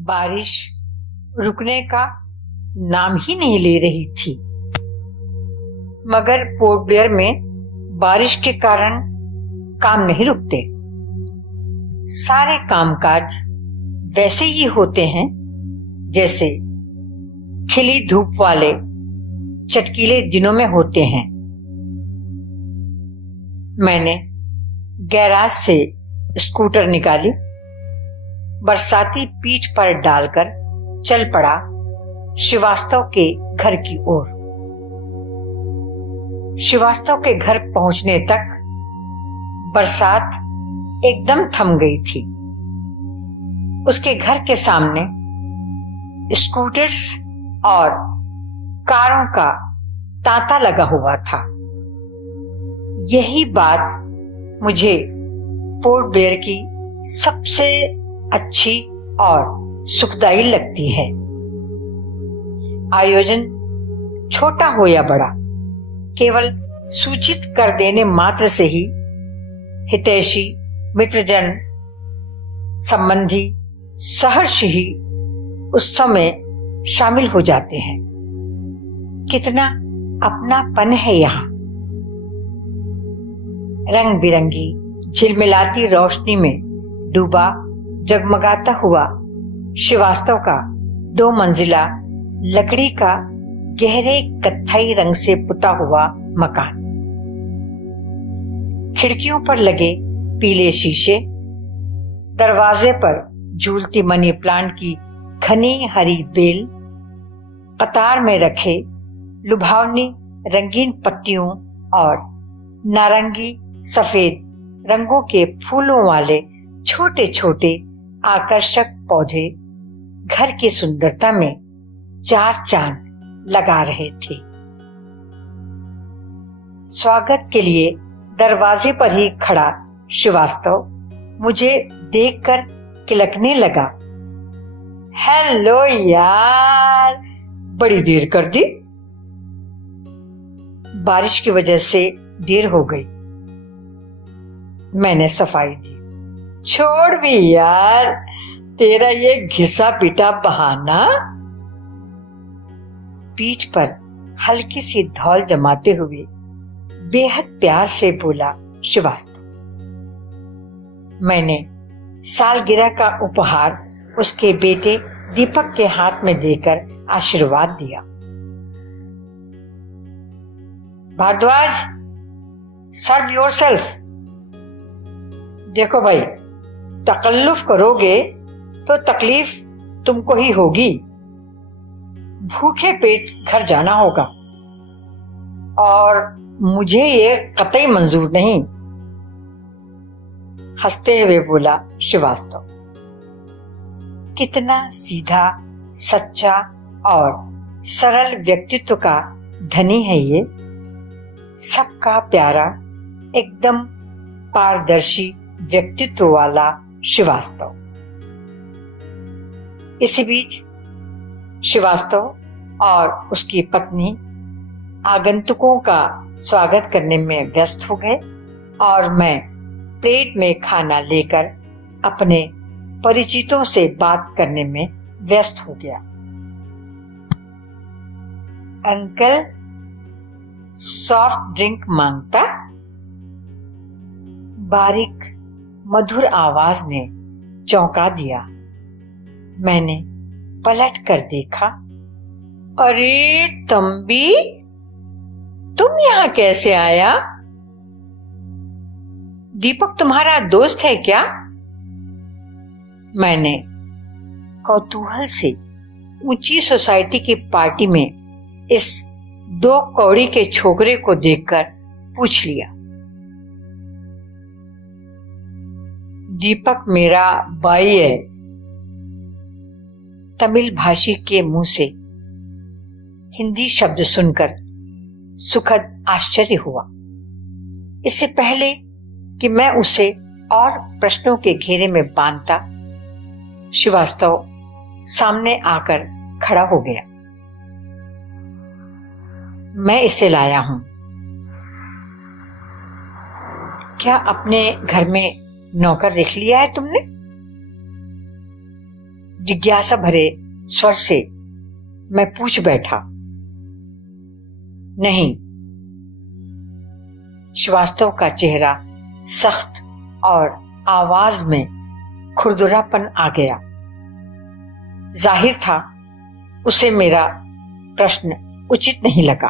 बारिश रुकने का नाम ही नहीं ले रही थी, मगर पोर्ट ब्लेयर में बारिश के कारण काम नहीं रुकते। सारे कामकाज वैसे ही होते हैं जैसे खिली धूप वाले चटकीले दिनों में होते हैं। मैंने गैराज से स्कूटर निकाली, बरसाती पीठ पर डालकर चल पड़ा श्रीवास्तव के घर की ओर। श्रीवास्तव के घर पहुंचने तक बरसात एकदम थम गई थी। उसके घर के सामने स्कूटर्स और कारों का तांता लगा हुआ था। यही बात मुझे पोर्ट ब्लेयर की सबसे अच्छी और सुखदायी लगती है। आयोजन छोटा हो या बड़ा, केवल सूचित कर देने मात्र से ही हितैषी, मित्रजन, संबंधी सहर्ष ही उत्सव में शामिल हो जाते हैं। कितना अपनापन है यहाँ। रंग बिरंगी झिलमिलाती रोशनी में डूबा जगमगाता हुआ श्रीवास्तव का 2 मंजिला लकड़ी का गहरे कत्थई रंग से पुता हुआ मकान। खिड़कियों पर लगे पीले शीशे, दरवाजे पर झूलती मनी प्लांट की घनी हरी बेल, कतार में रखे लुभावनी रंगीन पत्तियों और नारंगी सफेद रंगों के फूलों वाले छोटे छोटे आकर्षक पौधे घर की सुंदरता में 4 चांद लगा रहे थे। स्वागत के लिए दरवाजे पर ही खड़ा श्रीवास्तव मुझे देखकर किलकने लगा। हेलो यार, बड़ी देर कर दी। बारिश की वजह से देर हो गई। मैंने सफाई दी। छोड़ भी यार, तेरा ये घिसा पिटा बहाना। पीठ पर हल्की सी धौल जमाते हुए बेहद प्यार से बोला श्रीवास्तव। मैंने सालगिरह का उपहार उसके बेटे दीपक के हाथ में देकर आशीर्वाद दिया। भारद्वाज, सर्व योरसेल्फ। देखो भाई, तकल्लुफ करोगे तो तकलीफ तुमको ही होगी। भूखे पेट घर जाना होगा और मुझे ये कतई मंजूर नहीं। हंसते हुए बोला श्रीवास्तव। कितना सीधा, सच्चा और सरल व्यक्तित्व का धनी है ये। सबका प्यारा, एकदम पारदर्शी व्यक्तित्व वाला श्रीवास्तव। इसी बीच श्रीवास्तव और उसकी पत्नी आगंतुकों का स्वागत करने में व्यस्त हो गए और मैं प्लेट में खाना लेकर अपने परिचितों से बात करने में व्यस्त हो गया। अंकल, सॉफ्ट ड्रिंक मांगता? बारीक मधुर आवाज ने चौंका दिया। मैंने पलट कर देखा। अरे तंबी, तुम यहाँ कैसे आया? दीपक तुम्हारा दोस्त है क्या? मैंने कौतूहल से ऊंची सोसाइटी की पार्टी में इस 2 कौड़ी के छोकरे को देखकर पूछ लिया। दीपक मेरा भाई है। तमिल भाषी के मुंह से हिंदी शब्द सुनकर सुखद आश्चर्य हुआ। इससे पहले कि मैं उसे और प्रश्नों के घेरे में बांधता, श्रीवास्तव सामने आकर खड़ा हो गया। मैं इसे लाया हूं। क्या अपने घर में नौकर रख लिया है तुमने? जिज्ञासा भरे स्वर से मैं पूछ बैठा। नहीं। श्रीवास्तव का चेहरा सख्त और आवाज में खुरदुरापन आ गया। जाहिर था उसे मेरा प्रश्न उचित नहीं लगा।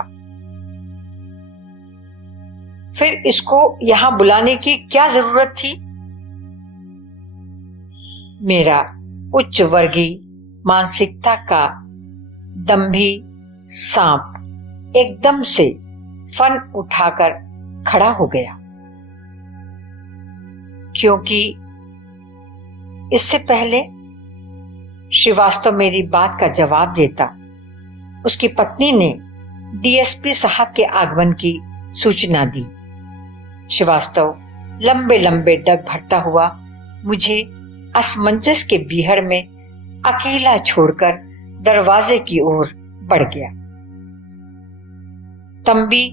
फिर इसको यहां बुलाने की क्या जरूरत थी? मेरा उच्च वर्गीय मानसिकता का दंभी सांप एकदम से फन उठाकर खड़ा हो गया, क्योंकि इससे पहले श्रीवास्तव मेरी बात का जवाब देता, उसकी पत्नी ने डीएसपी साहब के आगमन की सूचना दी। श्रीवास्तव लंबे लंबे डग भरता हुआ मुझे असमंजस के बीहड़ में अकेला छोड़कर दरवाजे की ओर बढ़ गया। तंबी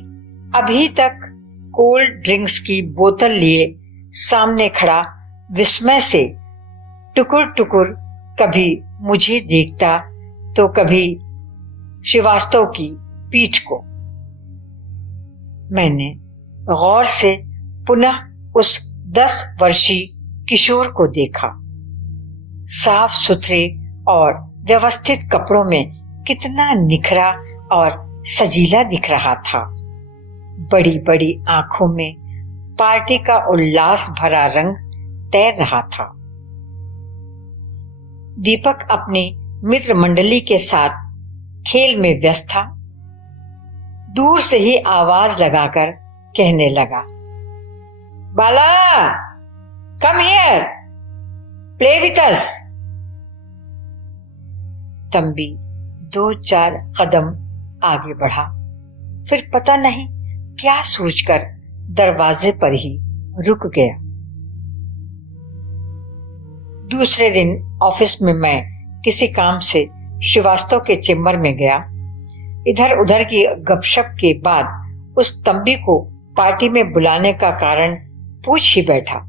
अभी तक कोल्ड ड्रिंक्स की बोतल लिए सामने खड़ा विस्मय से टुकुर टुकुर कभी मुझे देखता तो कभी श्रीवास्तव की पीठ को। मैंने गौर से पुनः उस 10 वर्षीय किशोर को देखा। साफ सुथरे और व्यवस्थित कपड़ों में कितना निखरा और सजीला दिख रहा था। बड़ी बड़ी आंखों में पार्टी का उल्लास भरा रंग तैर रहा था। दीपक अपनी मित्र मंडली के साथ खेल में व्यस्त था। दूर से ही आवाज लगाकर कहने लगा, Bala, come here, play with us. Thambi 2-4 कदम आगे बढ़ा, फिर पता नहीं क्या सोचकर दरवाजे पर ही रुक गया। दूसरे दिन ऑफिस में मैं किसी काम से श्रीवास्तव के चेम्बर में गया। इधर उधर की गपशप के बाद उस तंबी को पार्टी में बुलाने का कारण पूछ ही बैठा।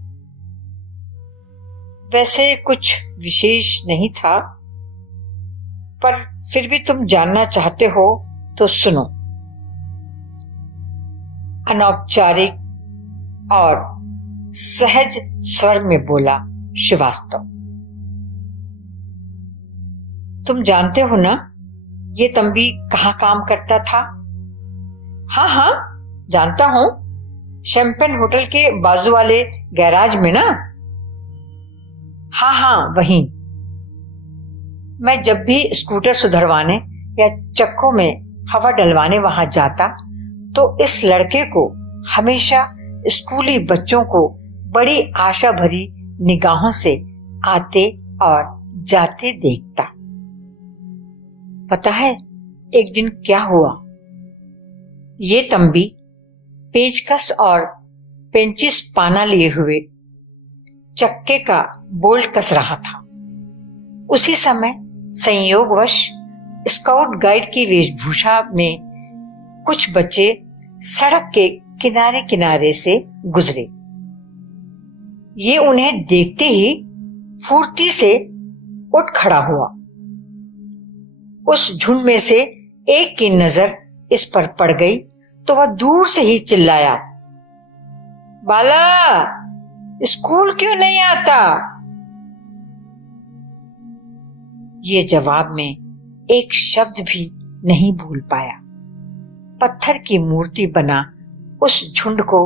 वैसे कुछ विशेष नहीं था, पर फिर भी तुम जानना चाहते हो तो सुनो। अनौपचारिक और सहज स्वर में बोला श्रीवास्तव। तुम जानते हो ना ये तंबी कहाँ काम करता था? हाँ हाँ जानता हूं, शैंपेन होटल के बाजू वाले गैराज में ना। हाँ हाँ वहीं। मैं जब भी स्कूटर सुधरवाने या चक्कों में हवा डलवाने वहां जाता तो इस लड़के को हमेशा स्कूली बच्चों को बड़ी आशा भरी निगाहों से आते और जाते देखता। पता है एक दिन क्या हुआ? ये तंबी पेचकस और पेंचिस पाना लिए हुए चक्के का बोल्ट कस रहा था। उसी समय संयोगवश स्काउट गाइड की वेशभूषा में कुछ बच्चे सड़क के किनारे किनारे से गुजरे। ये उन्हें देखते ही फुर्ती से उठ खड़ा हुआ। उस झुंड में से एक की नजर इस पर पड़ गई तो वह दूर से ही चिल्लाया, बाला, स्कूल क्यों नहीं आता? ये जवाब में एक शब्द भी नहीं बोल पाया। पत्थर की मूर्ति बना उस झुंड को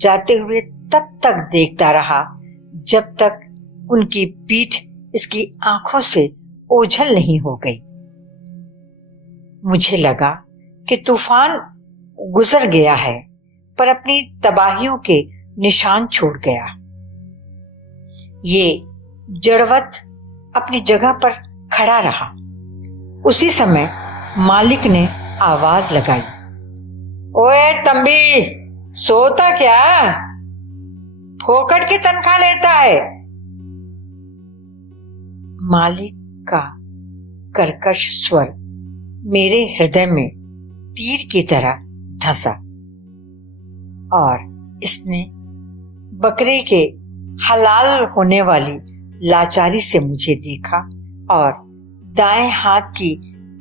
जाते हुए तब तक देखता रहा जब तक उनकी पीठ इसकी आंखों से ओझल नहीं हो गई। मुझे लगा कि तूफान गुजर गया है पर अपनी तबाहियों के निशान छोड़ गया। ये जड़वत अपनी जगह पर खड़ा रहा। उसी समय मालिक ने आवाज लगाई, ओए तंबी, सोता क्या? फोकट की तनख्वाह लेता है। मालिक का कर्कश स्वर मेरे हृदय में तीर की तरह धंसा और इसने बकरे के हलाल होने वाली लाचारी से मुझे देखा और दाएं हाथ की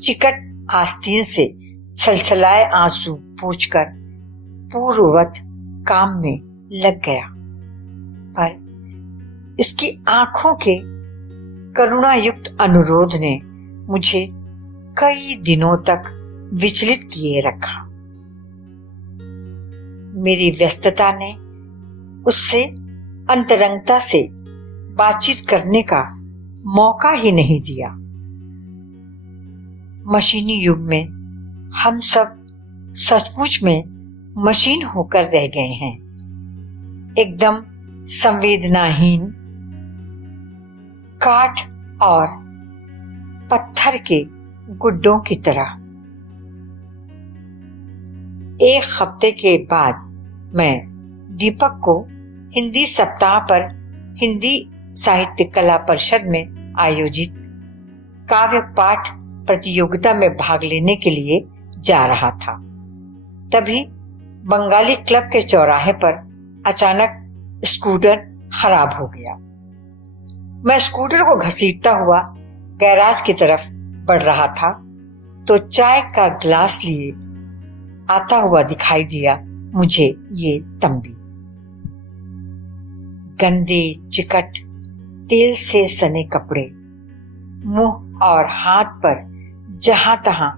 चिकट आस्तीन से छलछलाए आंसू पोंछकर पूर्ववत काम में लग गया। पर इसकी आंखों के करुणायुक्त अनुरोध ने मुझे कई दिनों तक विचलित किए रखा। मेरी व्यस्तता ने उससे अंतरंगता से बातचीत करने का मौका ही नहीं दिया। मशीनी युग में हम सब सचमुच में मशीन होकर रह गए हैं, एकदम संवेदनाहीन, काठ और पत्थर के गुड्डों की तरह। एक हफ्ते के बाद मैं दीपक को हिंदी सप्ताह पर हिंदी साहित्य कला परिषद में आयोजित काव्य पाठ प्रतियोगिता में भाग लेने के लिए जा रहा था। तभी बंगाली क्लब के चौराहे पर अचानक स्कूटर खराब हो गया। मैं स्कूटर को घसीटता हुआ गैराज की तरफ बढ़ रहा था तो चाय का ग्लास लिए आता हुआ दिखाई दिया मुझे ये तंबी। गंदे चिकट तेल से सने कपड़े, मुंह और हाथ पर जहां तहां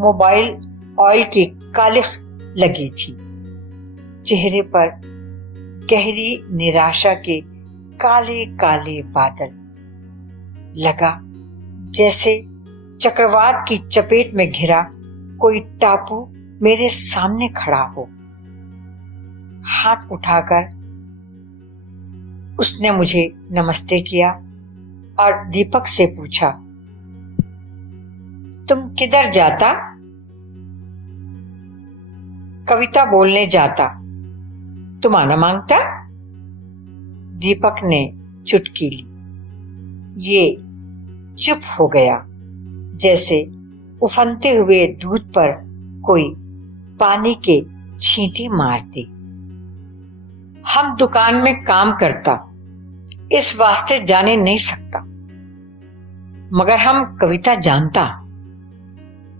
मोबाइल ऑयल की कालिख लगी थी। चेहरे पर गहरी निराशा के काले काले बादल। लगा जैसे चक्रवात की चपेट में घिरा कोई टापू मेरे सामने खड़ा हो। हाथ उठाकर उसने मुझे नमस्ते किया और दीपक से पूछा, तुम किधर जाता? कविता बोलने जाता। तुम आना मांगता? दीपक ने चुटकी ली। ये चुप हो गया, जैसे उफनते हुए दूध पर कोई पानी के छींटे मारते। हम दुकान में काम करता, इस वास्ते जाने नहीं सकता, मगर हम कविता जानता,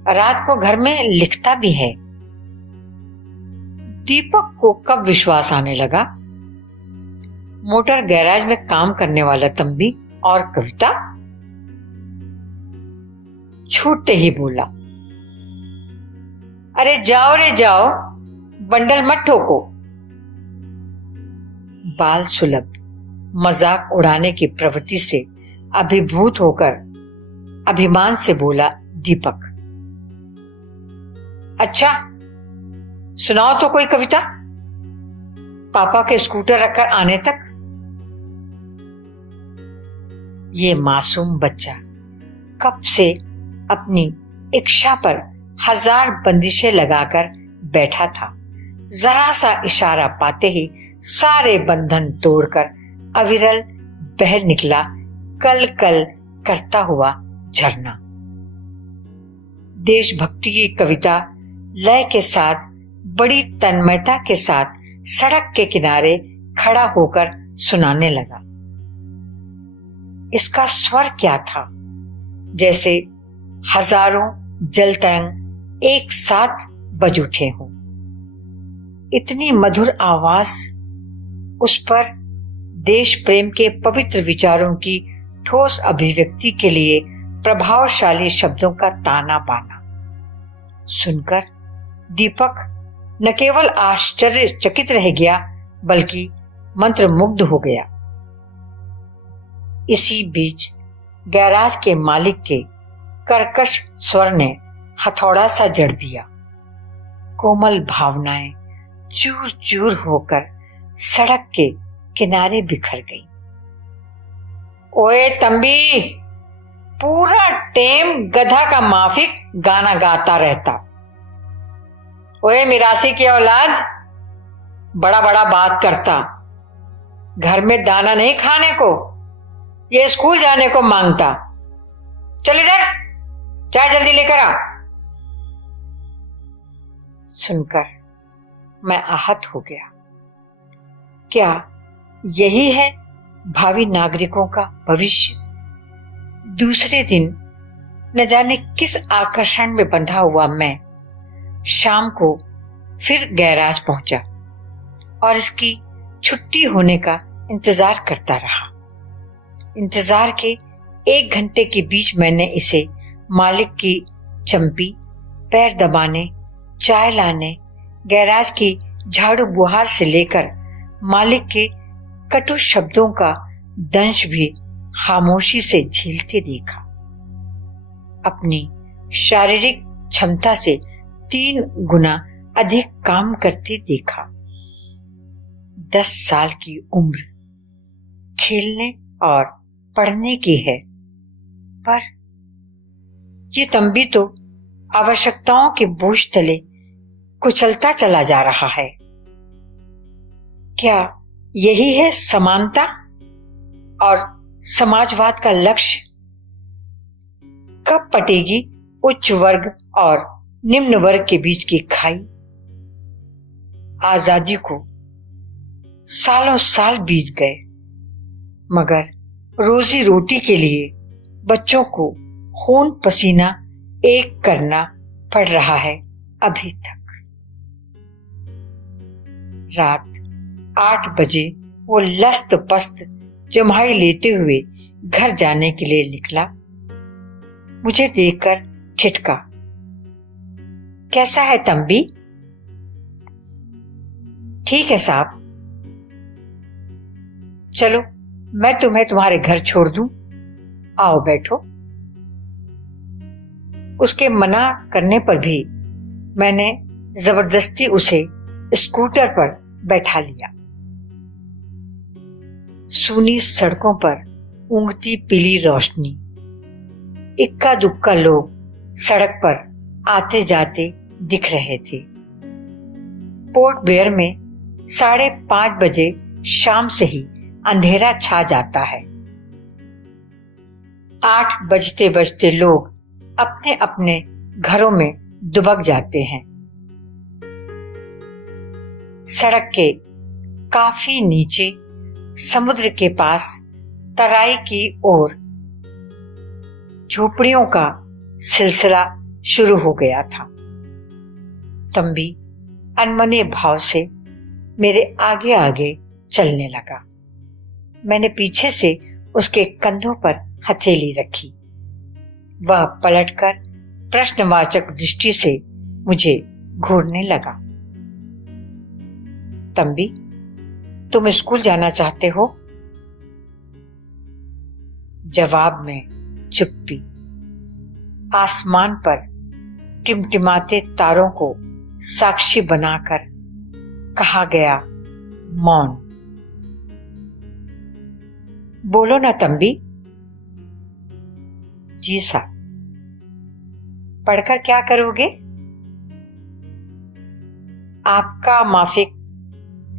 रात को घर में लिखता भी है। दीपक को कब विश्वास आने लगा? मोटर गैराज में काम करने वाला तंबी और कविता। छूटते ही बोला, अरे जाओ रे जाओ, बंडल मत ठोको। बाल सुलभ मजाक उड़ाने की प्रवृत्ति से अभिभूत होकर अभिमान से बोला दीपक, अच्छा सुनाओ तो कोई कविता, पापा के स्कूटर रखकर आने तक। ये मासूम बच्चा कब से अपनी इच्छा पर हजार बंदिशें लगाकर बैठा था। जरा सा इशारा पाते ही सारे बंधन तोड़कर अविरल बह निकला कल कल करता हुआ झरना। देशभक्ति की कविता लय के साथ बड़ी तन्मयता के साथ सड़क के किनारे खड़ा होकर सुनाने लगा। इसका स्वर क्या था? जैसे हजारों जल तरंग एक साथ बज उठे हों। इतनी मधुर आवाज उस पर देश प्रेम के पवित्र विचारों की ठोस अभिव्यक्ति के लिए प्रभावशाली शब्दों का ताना बाना सुनकर दीपक न केवल आश्चर्यचकित रह गया बल्कि मंत्रमुग्ध हो गया। इसी बीच गैराज के मालिक के कर्कश स्वर ने हथौड़ा सा जड़ दिया। कोमल भावनाएं चूर चूर होकर सड़क के किनारे बिखर गई। ओए तंबी, पूरा टेम गधा का माफिक गाना गाता रहता। ओए मिरासी की औलाद, बड़ा बड़ा बात करता, घर में दाना नहीं खाने को, ये स्कूल जाने को मांगता। चल इधर, चाय जल्दी लेकर आ। सुनकर मैं आहत हो गया। क्या यही है भावी नागरिकों का भविष्य? दूसरे दिन न जाने किस आकर्षण में बंधा हुआ मैं शाम को फिर गैराज पहुंचा और इसकी छुट्टी होने का इंतजार करता रहा। इंतजार के 1 घंटे के बीच मैंने इसे मालिक की चंपी, पैर दबाने, चाय लाने, गैराज की झाड़ू बुहार से लेकर मालिक के कटु शब्दों का दंश भी खामोशी से झेलते देखा। अपनी शारीरिक क्षमता से 3 गुना अधिक काम करते देखा। 10 साल की उम्र खेलने और पढ़ने की है, पर ये तंबी तो आवश्यकताओं के बोझ तले कुचलता चला जा रहा है। क्या यही है समानता और समाजवाद का लक्ष्य? कब पटेगी उच्च वर्ग और निम्न वर्ग के बीच की खाई? आजादी को सालों साल बीत गए, मगर रोजी रोटी के लिए बच्चों को खून पसीना एक करना पड़ रहा है अभी तक। रात 8 बजे वो लस्त पस्त जम्हाई लेते हुए घर जाने के लिए निकला। मुझे देखकर ठिठका, कैसा है तंबी? ठीक है साहब। चलो मैं तुम्हें तुम्हारे घर छोड़ दूं, आओ बैठो। उसके मना करने पर भी मैंने जबरदस्ती उसे स्कूटर पर बैठा लिया। सूनी सड़कों पर ऊँघती पीली रोशनी, इक्का दुक्का लोग सड़क पर आते जाते दिख रहे थे। पोर्ट ब्लेयर में 5:30 बजे शाम से ही अंधेरा छा जाता है। 8 बजते बजते लोग अपने अपने घरों में दुबक जाते हैं। सड़क के काफी नीचे समुद्र के पास तराई की ओर झोपड़ियों का सिलसिला शुरू हो गया था। तंबी अनमने भाव से मेरे आगे आगे चलने लगा। मैंने पीछे से उसके कंधों पर हथेली रखी। वह पलटकर प्रश्नवाचक दृष्टि से मुझे घूरने लगा। तंबी, तुम स्कूल जाना चाहते हो? जवाब में चुप्पी। आसमान पर टिमटिमाते तारों को साक्षी बनाकर कहा गया मौन। बोलो ना तंबी। जी साहब। पढ़कर क्या करोगे? आपका माफिक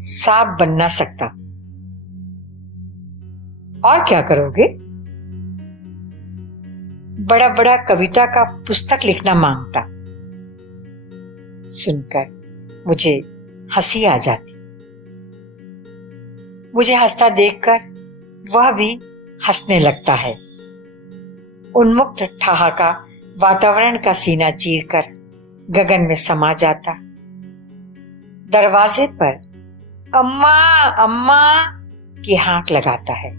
सांप बन ना सकता। और क्या करोगे? बड़ा बड़ा कविता का पुस्तक लिखना मांगता। सुनकर मुझे हंसी आ जाती। मुझे हंसता देखकर वह भी हंसने लगता है। उन्मुक्त ठहाका वातावरण का सीना चीरकर गगन में समा जाता। दरवाजे पर अम्मा अम्मा की हाक लगाता है।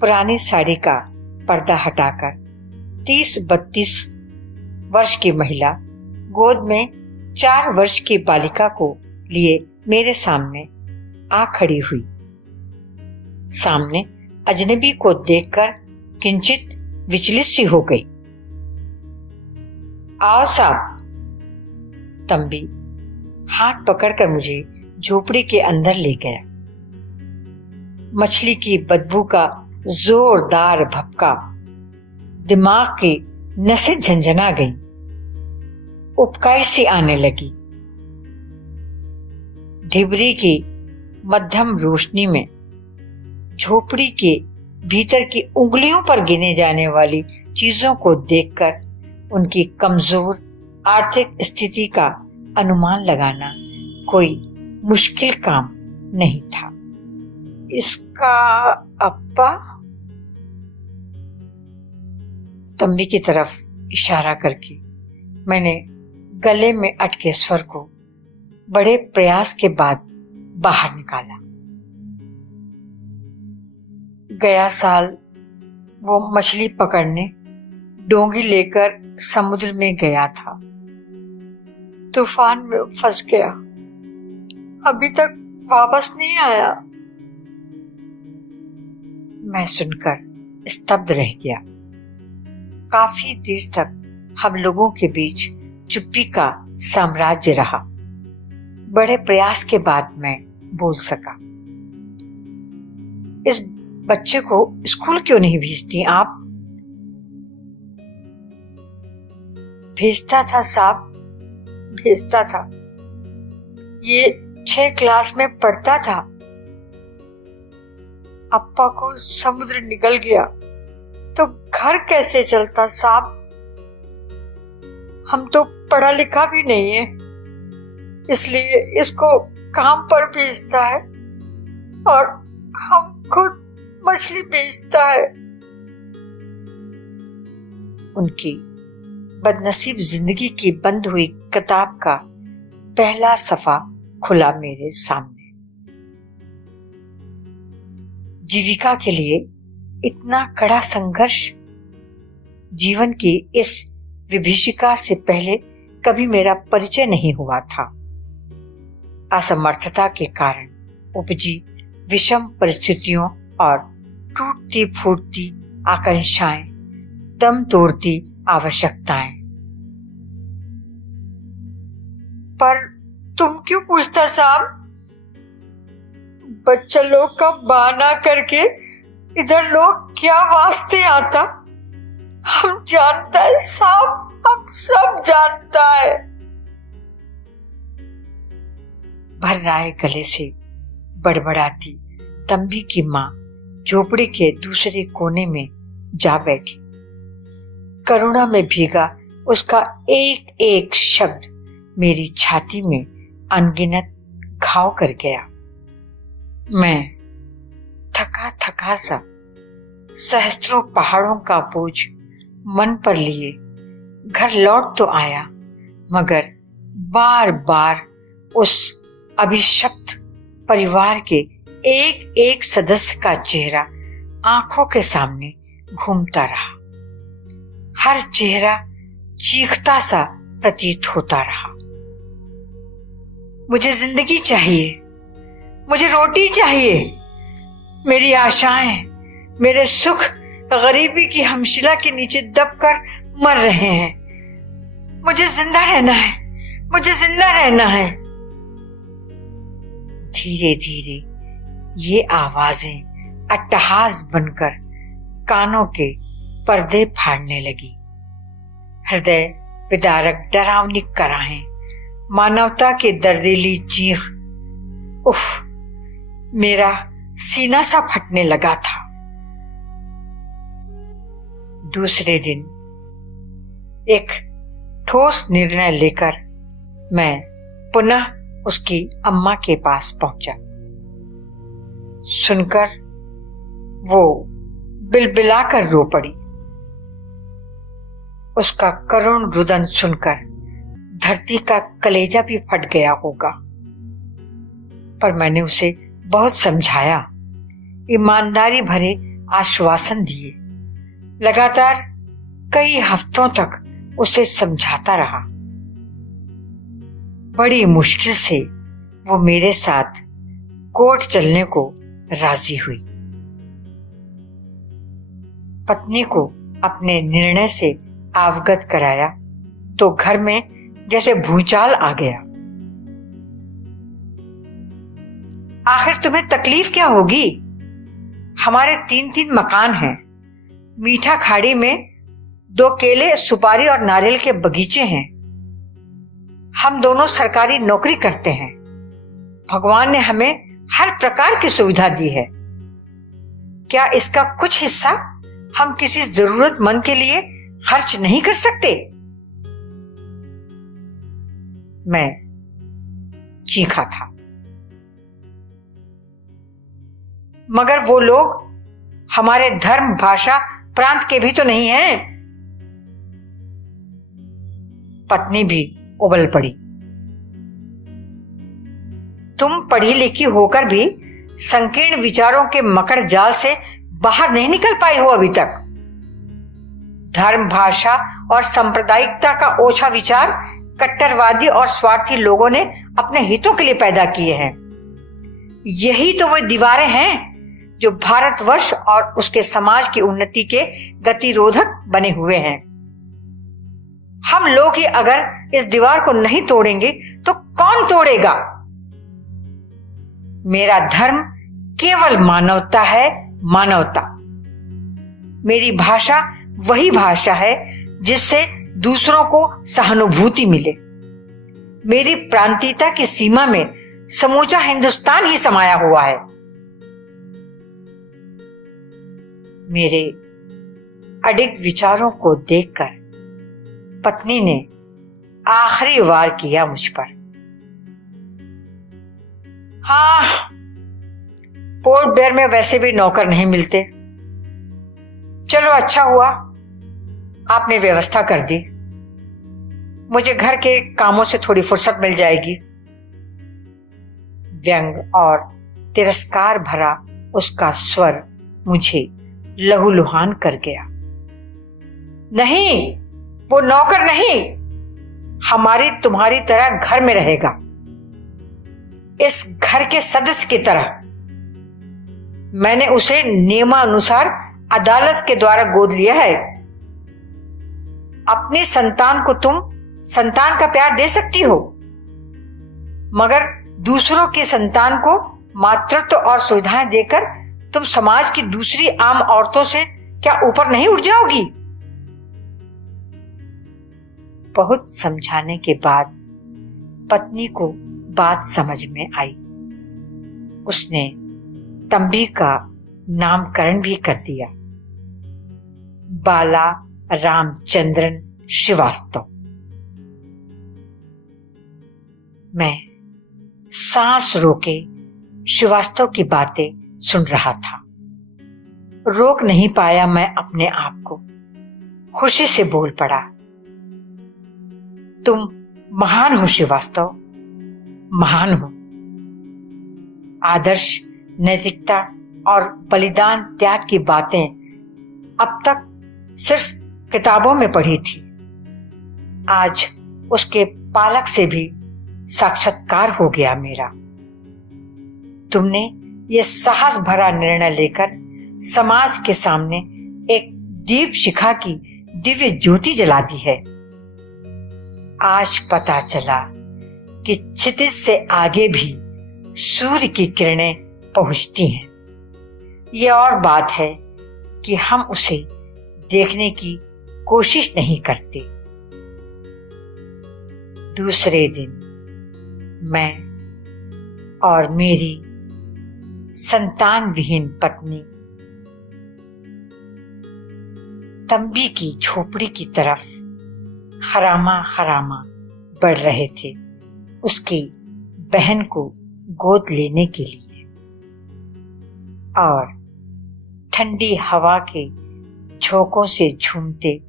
पुरानी साड़ी का पर्दा हटाकर 30-32 वर्ष की महिला गोद में 4 वर्ष की बालिका को लिए मेरे सामने आ खड़ी हुई। सामने अजनबी को देखकर किंचित विचलित सी हो गई। आओ साहब। तंबी हाथ पकड़कर मुझे झोपड़ी के अंदर ले गया। मछली की बदबू का जोरदार भपका दिमाग की नसें झंझना गई। उबकाई सी आने लगी। ढिबरी की मध्यम रोशनी में झोपड़ी के भीतर की उंगलियों पर गिने जाने वाली चीजों को देखकर उनकी कमजोर आर्थिक स्थिति का अनुमान लगाना कोई मुश्किल काम नहीं था। इसका अप्पा? तंबी की तरफ इशारा करके मैंने गले में अटके स्वर को बड़े प्रयास के बाद बाहर निकाला। गया साल वो मछली पकड़ने डोंगी लेकर समुद्र में गया था। तूफान में फंस गया, अभी तक वापस नहीं आया। मैं सुनकर स्तब्ध रह गया। काफी देर तक हम लोगों के बीच चुप्पी का साम्राज्य रहा। बड़े प्रयास के बाद मैं बोल सका, इस बच्चे को स्कूल क्यों नहीं भेजती आप? भेजता था साहब, भेजता था। ये 6 क्लास में पढ़ता था। अप्पा को समुद्र निकल गया तो घर कैसे चलता साहब? हम तो पढ़ा लिखा भी नहीं है, इसलिए इसको काम पर भेजता है और हम खुद मछली बेचता है। उनकी बदनसीब जिंदगी की बंद हुई किताब का पहला सफा खुला मेरे सामने। जीविका के लिए इतना कड़ा संघर्ष जीवन की इस विभीषिका से पहले कभी मेरा परिचय नहीं हुआ था। असमर्थता के कारण उपजी विषम परिस्थितियों और टूटती फूटती आकांक्षाएं, दम तोड़ती आवश्यकताएं। पर तुम क्यों पूछता साहब? बच्चा लोग का बहाना करके इधर लोग क्या वास्ते आता? हम जानता है साहब, हम सब जानता है। भर्राए गले से बड़बड़ाती तंबी की माँ झोपड़ी के दूसरे कोने में जा बैठी। करुणा में भीगा उसका एक एक शब्द मेरी छाती में अनगिनत घाव कर गया। मैं थका थका सा सहस्त्रों पहाड़ों का बोझ मन पर लिए घर लौट तो आया, मगर बार बार उस अभिशप्त परिवार के एक एक सदस्य का चेहरा आंखों के सामने घूमता रहा। हर चेहरा चीखता सा प्रतीत होता रहा। मुझे जिंदगी चाहिए, मुझे रोटी चाहिए। मेरी आशाएं, मेरे सुख गरीबी की हमशिला के नीचे दबकर मर रहे हैं। मुझे जिंदा रहना है, मुझे जिंदा रहना है। धीरे धीरे ये आवाजें अट्टहास बनकर कानों के पर्दे फाड़ने लगी। हृदय विदारक डरावनी कराहें, मानवता की दर्दीली चीख। उफ, मेरा सीना सा फटने लगा था। दूसरे दिन एक ठोस निर्णय लेकर मैं पुनः उसकी अम्मा के पास पहुंचा। सुनकर वो बिलबिलाकर रो पड़ी। उसका करुण रुदन सुनकर धरती का कलेजा भी फट गया होगा। पर मैंने उसे बहुत समझाया, ईमानदारी भरे आश्वासन दिए। लगातार कई हफ्तों तक उसे समझाता रहा। बड़ी मुश्किल से वो मेरे साथ कोर्ट चलने को राजी हुई। पत्नी को अपने निर्णय से अवगत कराया तो घर में जैसे भूचाल आ गया। आखिर तुम्हें तकलीफ क्या होगी? हमारे 3-3 मकान हैं। मीठा खाड़ी में 2 केले, सुपारी और नारियल के बगीचे हैं। हम दोनों सरकारी नौकरी करते हैं। भगवान ने हमें हर प्रकार की सुविधा दी है। क्या इसका कुछ हिस्सा हम किसी जरूरतमंद के लिए खर्च नहीं कर सकते? मैं चीखा था। मगर वो लोग हमारे धर्म, भाषा, प्रांत के भी तो नहीं हैं। पत्नी भी उबल पड़ी। तुम पढ़ी लिखी होकर भी संकीर्ण विचारों के मकड़ जाल से बाहर नहीं निकल पाई हो अभी तक। धर्म, भाषा और सांप्रदायिकता का ओछा विचार कट्टरवादी और स्वार्थी लोगों ने अपने हितों के लिए पैदा किए हैं। यही तो वे दीवारें हैं जो भारतवर्ष और उसके समाज की उन्नति के गतिरोधक बने हुए हैं। हम लोग ही अगर इस दीवार को नहीं तोड़ेंगे तो कौन तोड़ेगा? मेरा धर्म केवल मानवता है, मानवता। मेरी भाषा वही भाषा है जिससे दूसरों को सहानुभूति मिले। मेरी प्रांतीयता की सीमा में समूचा हिंदुस्तान ही समाया हुआ है। मेरे अडिग विचारों को देखकर पत्नी ने आखिरी वार किया मुझ पर। हाँ, पोर्ट ब्लेयर में वैसे भी नौकर नहीं मिलते। चलो, अच्छा हुआ आपने व्यवस्था कर दी। मुझे घर के कामों से थोड़ी फुर्सत मिल जाएगी। व्यंग और तिरस्कार भरा उसका स्वर मुझे लहूलुहान कर गया। नहीं, वो नौकर नहीं, हमारी तुम्हारी तरह घर में रहेगा, इस घर के सदस्य की तरह। मैंने उसे नियमानुसार अदालत के द्वारा गोद लिया है। अपनी संतान को तुम संतान का प्यार दे सकती हो, मगर दूसरों की संतान को मातृत्व और सुविधाएं देकर तुम समाज की दूसरी आम औरतों से क्या ऊपर नहीं उठ जाओगी? बहुत समझाने के बाद पत्नी को बात समझ में आई। उसने तंबी का नामकरण भी कर दिया, बाला रामचंद्रन श्रीवास्तव। मैं सांस रोके श्रीवास्तव की बातें सुन रहा था। रोक नहीं पाया मैं अपने आप को, खुशी से बोल पड़ा। तुम महान हो श्रीवास्तव, महान हो। आदर्श, नैतिकता और बलिदान त्याग की बातें अब तक सिर्फ किताबों में पढ़ी थी, आज उसके पालक से भी साक्षात्कार हो गया मेरा। तुमने ये साहस भरा निर्णय लेकर समाज के सामने एक दीप शिखा की दिव्य ज्योति जला दी है। आज पता चला कि क्षितिज से आगे भी सूर्य की किरणें पहुंचती हैं। ये और बात है कि हम उसे देखने की कोशिश नहीं करते। दूसरे दिन मैं और मेरी संतान विहीन पत्नी तंबी की झोपड़ी की तरफ खरामा खरामा बढ़ रहे थे, उसकी बहन को गोद लेने के लिए। और ठंडी हवा के झोंकों से झूमते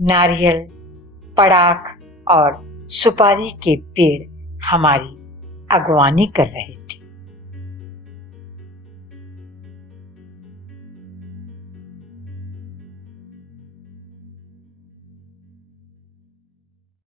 नारियल, पड़ाक और सुपारी के पेड़ हमारी अगवानी कर रहे थे।